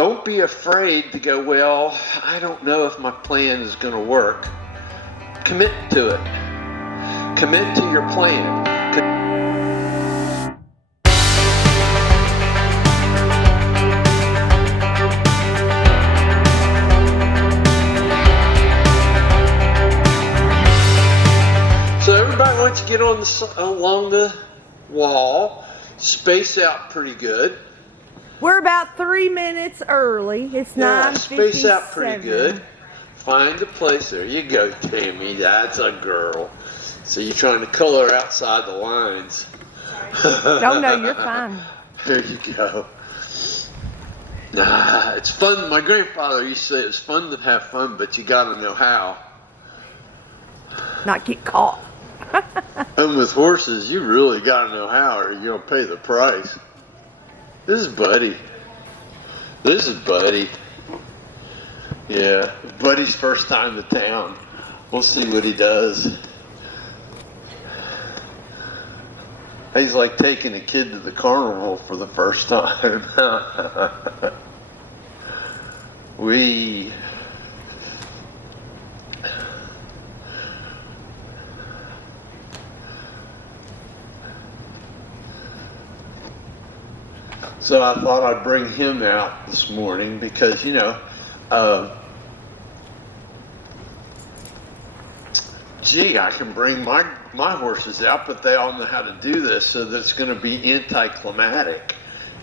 don't be afraid to go, well, I don't know if my plan is going to work. Commit to it. Commit to your plan. So everybody wants to get on along the wall, space out pretty good. We're about 3 minutes early. It's 9:57. Yeah, space out pretty good. Find a place. There you go, Tammy. That's a girl. So you're trying to color outside the lines. No, you're fine. There you go. It's fun. My grandfather used to say it's fun to have fun, but you got to know how. Not get caught. And with horses, you really got to know how, or you're going to pay the price. This is Buddy. This is Buddy. Yeah, Buddy's first time to town. We'll see what he does. He's like taking a kid to the carnival for the first time. So I thought I'd bring him out this morning because, you know, I can bring my horses out, but they all know how to do this, so that it's going to be anticlimactic.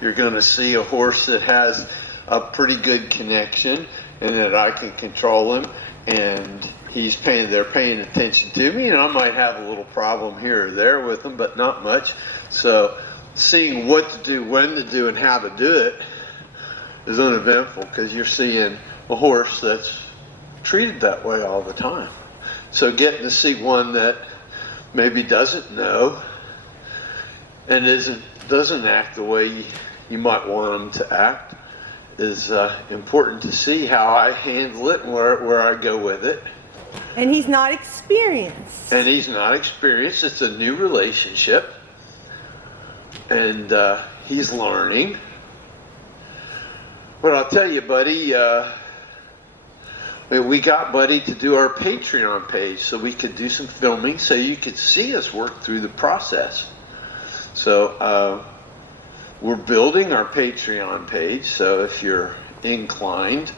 You're going to see a horse that has a pretty good connection and that I can control him, and they're paying attention to me, and I might have a little problem here or there with them, but not much. So seeing what to do, when to do, and how to do it is uneventful because you're seeing a horse that's treated that way all the time. So getting to see one that maybe doesn't know and doesn't act the way you might want them to act is important to see how I handle it and where I go with it. And he's not experienced. It's a new relationship. And he's learning. But I'll tell you, Buddy, we got Buddy to do our Patreon page so we could do some filming so you could see us work through the process. So we're building our Patreon page, so if you're inclined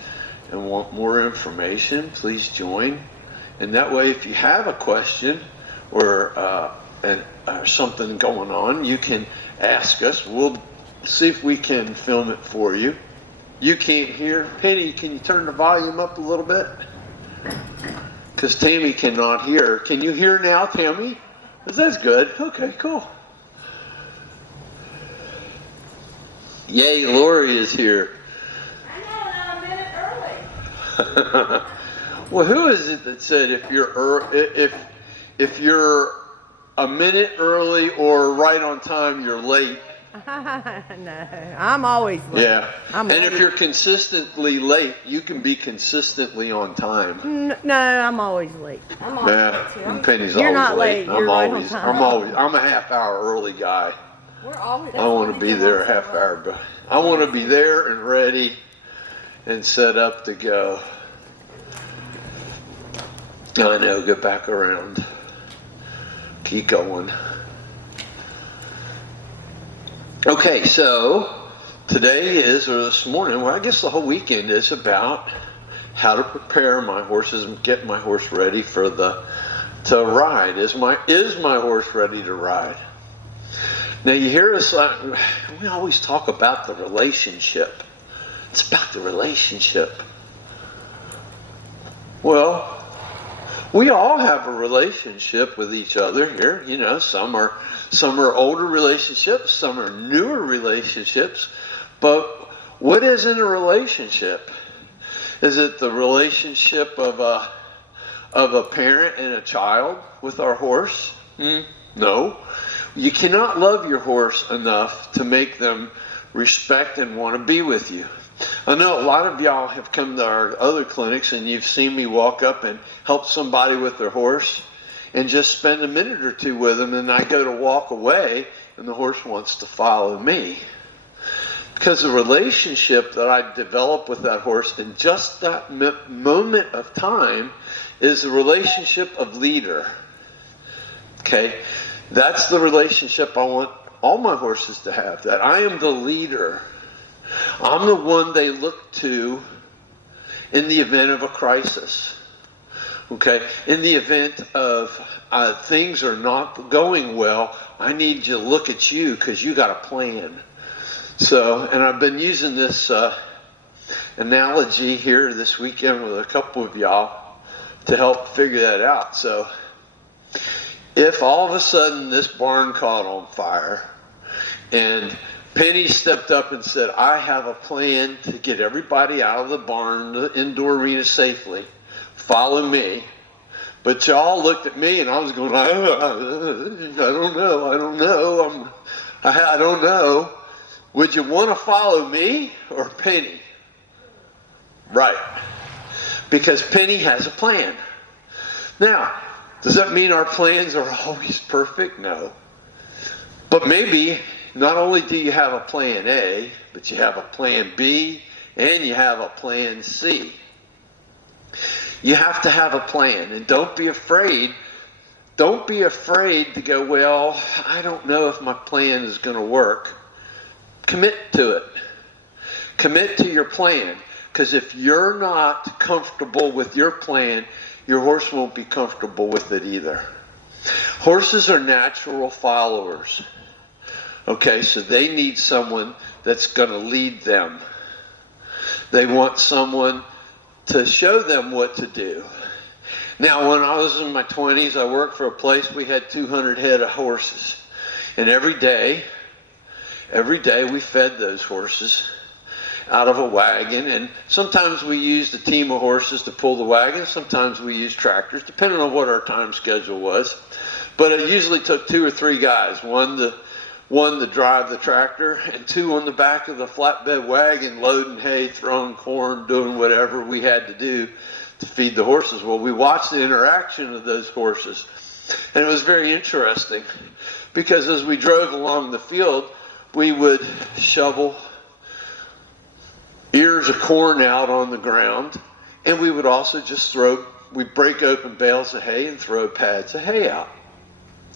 and want more information, please join. And that way, if you have a question or something going on, you can ask us. We'll see if we can film it for you. You can't hear. Penny, can you turn the volume up a little bit? Because Tammy cannot hear. Can you hear now, Tammy? That's good. Okay, cool. Yay, Lori is here. I know, I'm a minute early. Well, who is it that said if you're a minute early or right on time, you're late? No, I'm always late. Yeah. And if you're consistently late, you can be consistently on time. No, I'm always late. I'm always late. And Penny's You're always not late. You're right on time. I'm a half hour early guy. We're always. I want to be there a half hour, but I want to be there and ready and set up to go. I know, go back around. Keep going. Okay, so today or this morning, well, I guess the whole weekend is about how to prepare my horses and get my horse ready to ride. Is my horse ready to ride? Now you hear us, we always talk about the relationship. It's about the relationship. Well, we all have a relationship with each other here. You know, some are older relationships, some are newer relationships. But what is in a relationship? Is it the relationship of a parent and a child with our horse? No. You cannot love your horse enough to make them respect and want to be with you. I know a lot of y'all have come to our other clinics and you've seen me walk up and help somebody with their horse and just spend a minute or two with them, and I go to walk away and the horse wants to follow me. Because the relationship that I develop with that horse in just that moment of time is the relationship of leader. Okay? That's the relationship I want all my horses to have, that I am the leader. I'm the one they look to in the event of a crisis. Okay? In the event of things are not going well, I need you to look at you because you got a plan. So, and I've been using this analogy here this weekend with a couple of y'all to help figure that out. So, if all of a sudden this barn caught on fire and Penny stepped up and said, I have a plan to get everybody out of the barn, the indoor arena safely, follow me. But y'all looked at me and I was going, I don't know. I don't know. Would you want to follow me or Penny? Right. Because Penny has a plan. Now, does that mean our plans are always perfect? No. But maybe not only do you have a plan A, but you have a plan B and you have a plan C. You have to have a plan, and don't be afraid. Don't be afraid to go, well, I don't know if my plan is going to work. Commit to it. Commit to your plan. Because if you're not comfortable with your plan, your horse won't be comfortable with it either. Horses are natural followers. Okay, so they need someone that's going to lead them. They want someone to show them what to do. Now, when I was in my 20s, I worked for a place, we had 200 head of horses. And every day we fed those horses out of a wagon. And sometimes we used a team of horses to pull the wagon. Sometimes we used tractors, depending on what our time schedule was. But it usually took 2 or 3 guys, one to drive the tractor and 2 on the back of the flatbed wagon loading hay, throwing corn, doing whatever we had to do to feed the horses. Well, we watched the interaction of those horses, and it was very interesting because as we drove along the field, we would shovel ears of corn out on the ground, and we would also just we'd break open bales of hay and throw pads of hay out.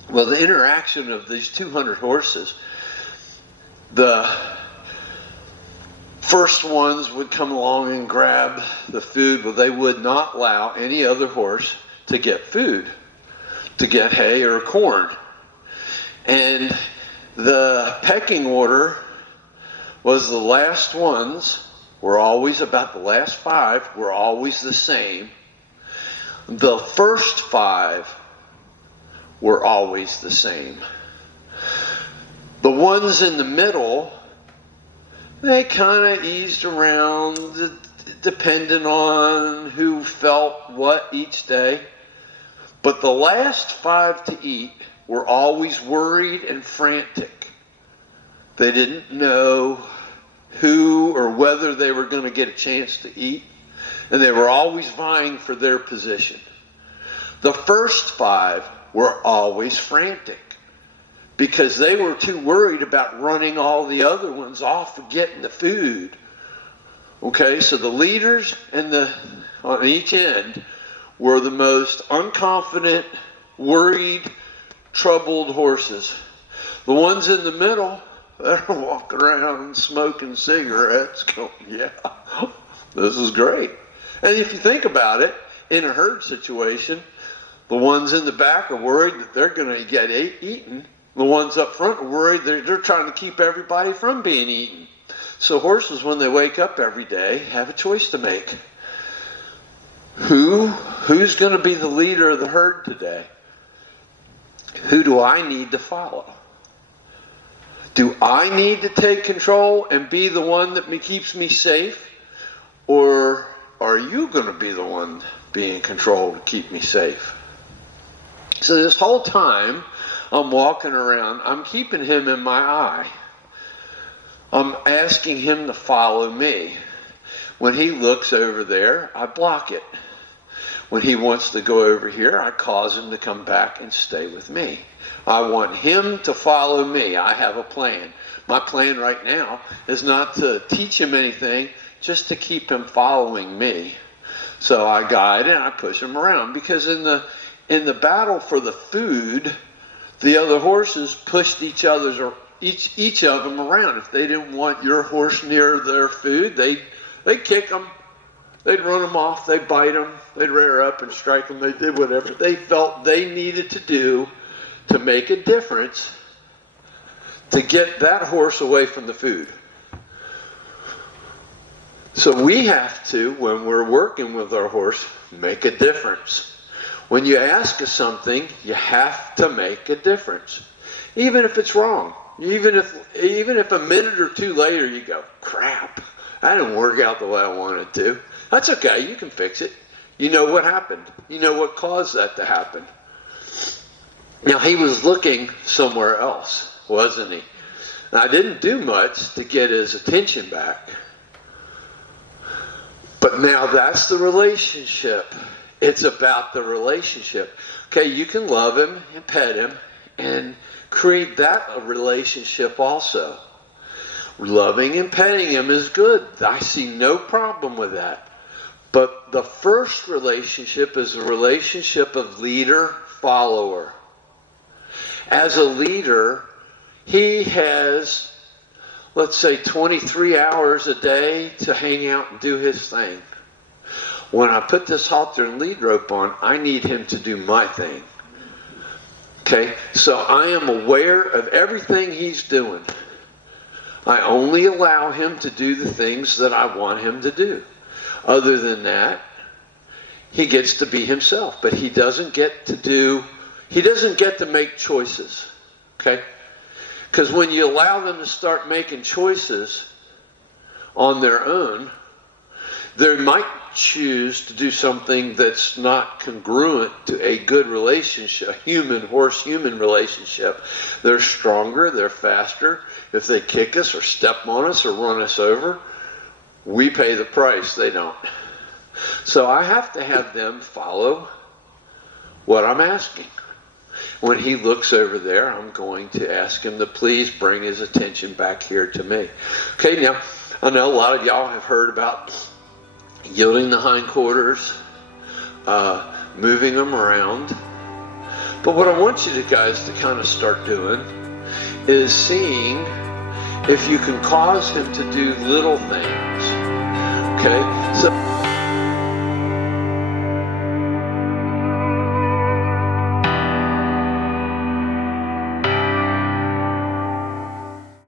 Well, the interaction of these 200 horses, the first ones would come along and grab the food. Well, they would not allow any other horse to get food, to get hay or corn. And the pecking order was the last ones were always about the last 5 were always the same. The first 5 were always the same. The ones in the middle, they kind of eased around depending on who felt what each day. But the last 5 to eat were always worried and frantic. They didn't know who or whether they were going to get a chance to eat, and they were always vying for their position. The first 5 were always frantic because they were too worried about running all the other ones off and getting the food. Okay, so the leaders on each end were the most unconfident, worried, troubled horses. The ones in the middle, they're walking around smoking cigarettes going, yeah, this is great. And if you think about it, in a herd situation, the ones in the back are worried that they're going to get eaten. The ones up front are worried they're trying to keep everybody from being eaten. So horses, when they wake up every day, have a choice to make. Who's going to be the leader of the herd today? Who do I need to follow? Do I need to take control and be the one that keeps me safe? Or are you going to be the one being in control to keep me safe? So this whole time I'm walking around, I'm keeping him in my eye. I'm asking him to follow me. When he looks over there, I block it. When he wants to go over here, I cause him to come back and stay with me. I want him to follow me. I have a plan. My plan right now is not to teach him anything, just to keep him following me. So I guide and I push him around, because in the battle for the food, the other horses pushed each of them around. If they didn't want your horse near their food, they'd kick them, they'd run them off, they'd bite them, they'd rear up and strike them. They did whatever they felt they needed to do to make a difference to get that horse away from the food. So we have to, when we're working with our horse, make a difference. When you ask us something, you have to make a difference. Even if it's wrong. Even if a minute or two later you go, crap, that didn't work out the way I wanted to. That's okay, you can fix it. You know what happened. You know what caused that to happen. Now, he was looking somewhere else, wasn't he? And I didn't do much to get his attention back. But now that's the relationship. It's about the relationship. Okay, you can love him and pet him and create that a relationship also. Loving and petting him is good. I see no problem with that. But the first relationship is a relationship of leader-follower. As a leader, he has, let's say, 23 hours a day to hang out and do his thing. When I put this halter and lead rope on, I need him to do my thing. Okay, so I am aware of everything he's doing. I only allow him to do the things that I want him to do. Other than that, he gets to be himself, but he doesn't get to make choices. Okay? Because when you allow them to start making choices on their own, they might choose to do something that's not congruent to a good relationship, a human horse-human relationship. They're stronger, they're faster. If they kick us or step on us or run us over, we pay the price, they don't. So I have to have them follow what I'm asking. When he looks over there, I'm going to ask him to please bring his attention back here to me. Okay, now, I know a lot of y'all have heard about yielding the hindquarters, moving them around. But what I want you guys to kind of start doing is seeing if you can cause him to do little things. Okay, so